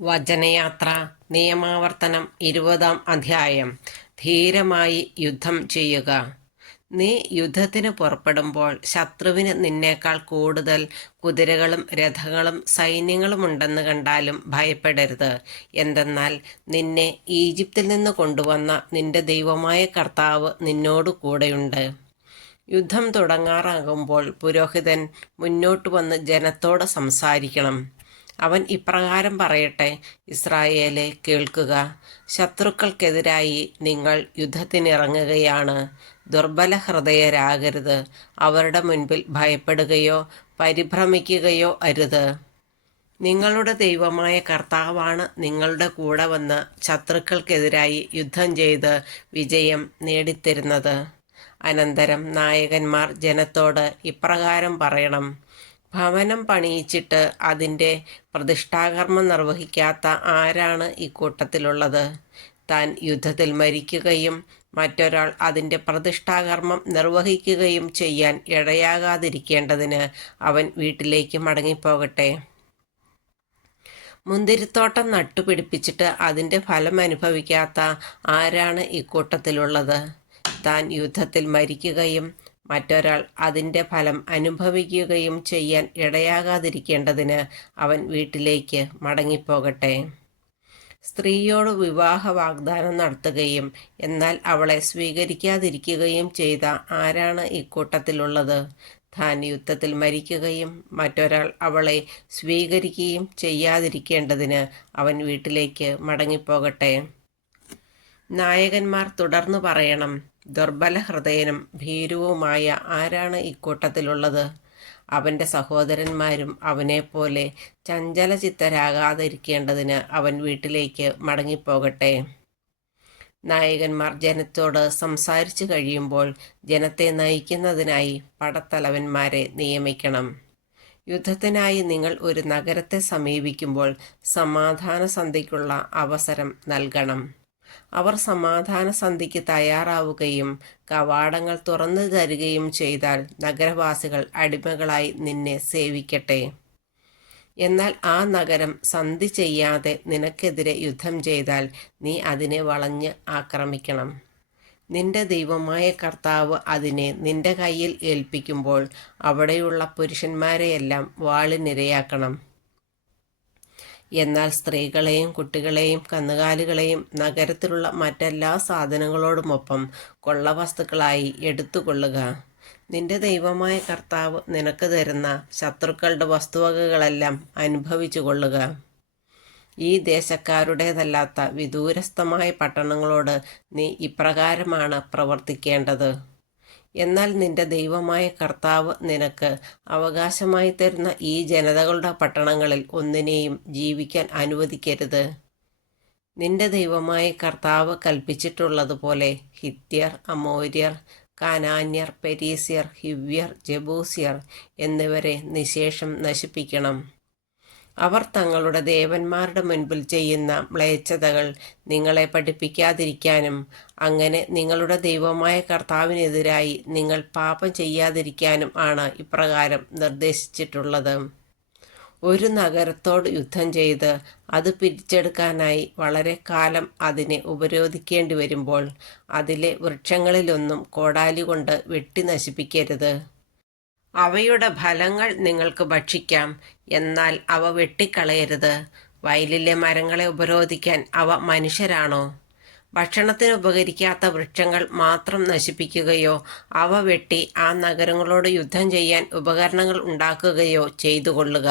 വചനയാത്ര നിയമാവർത്തനം 20-ാം അധ്യായം. ധീരമായി യുദ്ധം ചെയ്യുക. നീ യുദ്ധത്തിന് പുറപ്പെടുമ്പോൾ ശത്രുവിന് നിന്നേക്കാൾ കൂടുതൽ കുതിരകളും രഥങ്ങളും സൈന്യങ്ങളുമുണ്ടെന്ന് കണ്ടാലും ഭയപ്പെടരുത്. എന്തെന്നാൽ നിന്നെ ഈജിപ്തിൽ നിന്ന് കൊണ്ടുവന്ന നിന്റെ ദൈവമായ കർത്താവ് നിന്നോടു കൂടെയുണ്ട്. യുദ്ധം തുടങ്ങാറാകുമ്പോൾ പുരോഹിതൻ മുന്നോട്ട് വന്ന് ജനത്തോട് സംസാരിക്കണം. അവൻ ഇപ്രകാരം പറയട്ടെ: ഇസ്രായേലേ, കേൾക്കുക. ശത്രുക്കൾക്കെതിരായി നിങ്ങൾ യുദ്ധത്തിനിറങ്ങുകയാണ്. ദുർബല ഹൃദയരാകരുത്. അവരുടെ മുൻപിൽ ഭയപ്പെടുകയോ പരിഭ്രമിക്കുകയോ അരുത്. നിങ്ങളുടെ ദൈവമായ കർത്താവാണ് നിങ്ങളുടെ കൂടെ വന്ന് ശത്രുക്കൾക്കെതിരായി യുദ്ധം ചെയ്ത് വിജയം നേടിത്തരുന്നത്. അനന്തരം നായകന്മാർ ജനത്തോട് ഇപ്രകാരം പറയണം: ഭവനം പണിയിച്ചിട്ട് അതിൻ്റെ പ്രതിഷ്ഠാകർമ്മം നിർവഹിക്കാത്ത ആരാണ് ഇക്കൂട്ടത്തിലുള്ളത്? താൻ യുദ്ധത്തിൽ മരിക്കുകയും മറ്റൊരാൾ അതിൻ്റെ പ്രതിഷ്ഠാകർമ്മം നിർവഹിക്കുകയും ചെയ്യാൻ ഇടയാകാതിരിക്കേണ്ടതിന് അവൻ വീട്ടിലേക്ക് മടങ്ങിപ്പോകട്ടെ. മുന്തിരിത്തോട്ടം നട്ടുപിടിപ്പിച്ചിട്ട് അതിൻ്റെ ഫലം അനുഭവിക്കാത്ത ആരാണ് ഇക്കൂട്ടത്തിലുള്ളത്? താൻ യുദ്ധത്തിൽ മരിക്കുകയും മറ്റൊരാൾ അതിൻ്റെ ഫലം അനുഭവിക്കുകയും ചെയ്യാൻ ഇടയാകാതിരിക്കേണ്ടതിന് അവൻ വീട്ടിലേക്ക് മടങ്ങിപ്പോകട്ടെ. സ്ത്രീയോട് വിവാഹ വാഗ്ദാനം നടത്തുകയും എന്നാൽ അവളെ സ്വീകരിക്കാതിരിക്കുകയും ചെയ്ത ആരാണ് ഇക്കൂട്ടത്തിലുള്ളത്? താൻ യുദ്ധത്തിൽ മരിക്കുകയും മറ്റൊരാൾ അവളെ സ്വീകരിക്കുകയും ചെയ്യാതിരിക്കേണ്ടതിന് അവൻ വീട്ടിലേക്ക് മടങ്ങിപ്പോകട്ടെ. നായകന്മാർ തുടർന്ന് പറയണം: ദുർബല ഹൃദയനും ഭീരുവുമായ ആരാണ് ഇക്കൂട്ടത്തിലുള്ളത്? അവൻ്റെ സഹോദരന്മാരും അവനെപ്പോലെ ചഞ്ചലചിത്തരാകാതിരിക്കേണ്ടതിന് അവൻ വീട്ടിലേക്ക് മടങ്ങിപ്പോകട്ടെ. നായകന്മാർ ജനത്തോട് സംസാരിച്ചു കഴിയുമ്പോൾ ജനത്തെ നയിക്കുന്നതിനായി പടത്തലവന്മാരെ നിയമിക്കണം. യുദ്ധത്തിനായി നിങ്ങൾ ഒരു നഗരത്തെ സമീപിക്കുമ്പോൾ സമാധാന സന്ധിക്കുള്ള അവസരം നൽകണം. അവർ സമാധാന സന്ധിക്ക് തയ്യാറാവുകയും കവാടങ്ങൾ തുറന്നു തരികയും ചെയ്താൽ നഗരവാസികൾ അടിമകളായി നിന്നെ സേവിക്കട്ടെ. എന്നാൽ ആ നഗരം സന്ധി ചെയ്യാതെ നിനക്കെതിരെ യുദ്ധം ചെയ്താൽ നീ അതിനെ വളഞ്ഞ് ആക്രമിക്കണം. നിന്റെ ദൈവമായ കർത്താവ് അതിനെ നിന്റെ കയ്യിൽ ഏൽപ്പിക്കുമ്പോൾ അവിടെയുള്ള പുരുഷന്മാരെയെല്ലാം വാളിനിരയാക്കണം. എന്നാൽ സ്ത്രീകളെയും കുട്ടികളെയും കന്നുകാലികളെയും നഗരത്തിലുള്ള മറ്റെല്ലാ സാധനങ്ങളോടുമൊപ്പം കൊള്ളവസ്തുക്കളായി എടുത്തുകൊള്ളുക. നിന്റെ ദൈവമായ കർത്താവ് നിനക്ക് തരുന്ന ശത്രുക്കളുടെ വസ്തുവകകളെല്ലാം അനുഭവിച്ചു കൊള്ളുക. ഈ ദേശക്കാരുടേതല്ലാത്ത വിദൂരസ്ഥമായ പട്ടണങ്ങളോട് നീ ഇപ്രകാരമാണ് പ്രവർത്തിക്കേണ്ടത്. എന്നാൽ നിന്റെ ദൈവമായ കർത്താവ് നിനക്ക് അവകാശമായി തരുന്ന ഈ ജനതകളുടെ പട്ടണങ്ങളിൽ ഒന്നിനെയും ജീവിക്കാൻ അനുവദിക്കരുത്. നിന്റെ ദൈവമായ കർത്താവ് കൽപ്പിച്ചിട്ടുള്ളതുപോലെ ഹിത്യർ, അമോര്യർ, കാനാന്യർ, പെരീസ്യർ, ഹിവ്യർ, ജബൂസ്യർ എന്നിവരെ നിശേഷം നശിപ്പിക്കണം. അവർ തങ്ങളുടെ ദേവന്മാരുടെ മുൻപിൽ ചെയ്യുന്ന മ്ലേച്ഛതകൾ നിങ്ങളെ പഠിപ്പിക്കാതിരിക്കാനും അങ്ങനെ നിങ്ങളുടെ ദൈവമായ കർത്താവിനെതിരായി നിങ്ങൾ പാപം ചെയ്യാതിരിക്കാനും ആണ് ഇപ്രകാരം നിർദ്ദേശിച്ചിട്ടുള്ളത്. ഒരു നഗരത്തോട് യുദ്ധം ചെയ്ത് അത് പിടിച്ചെടുക്കാനായി വളരെ കാലം അതിനെ ഉപരോധിക്കേണ്ടി വരുമ്പോൾ അതിലെ വൃക്ഷങ്ങളിലൊന്നും കോടാലി കൊണ്ട് വെട്ടി നശിപ്പിക്കരുത്. അവയുടെ ഫലങ്ങൾ നിങ്ങൾക്ക് ഭക്ഷിക്കാം, എന്നാൽ അവ വെട്ടിക്കളയരുത്. വയലിലെ മരങ്ങളെ ഉപരോധിക്കാൻ അവ മനുഷ്യരാണോ? ഭക്ഷണത്തിന് ഉപകരിക്കാത്ത വൃക്ഷങ്ങൾ മാത്രം നശിപ്പിക്കുകയോ അവ വെട്ടി ആ നഗരങ്ങളോട് യുദ്ധം ചെയ്യാൻ ഉപകരണങ്ങൾ ഉണ്ടാക്കുകയോ ചെയ്തുകൊള്ളുക.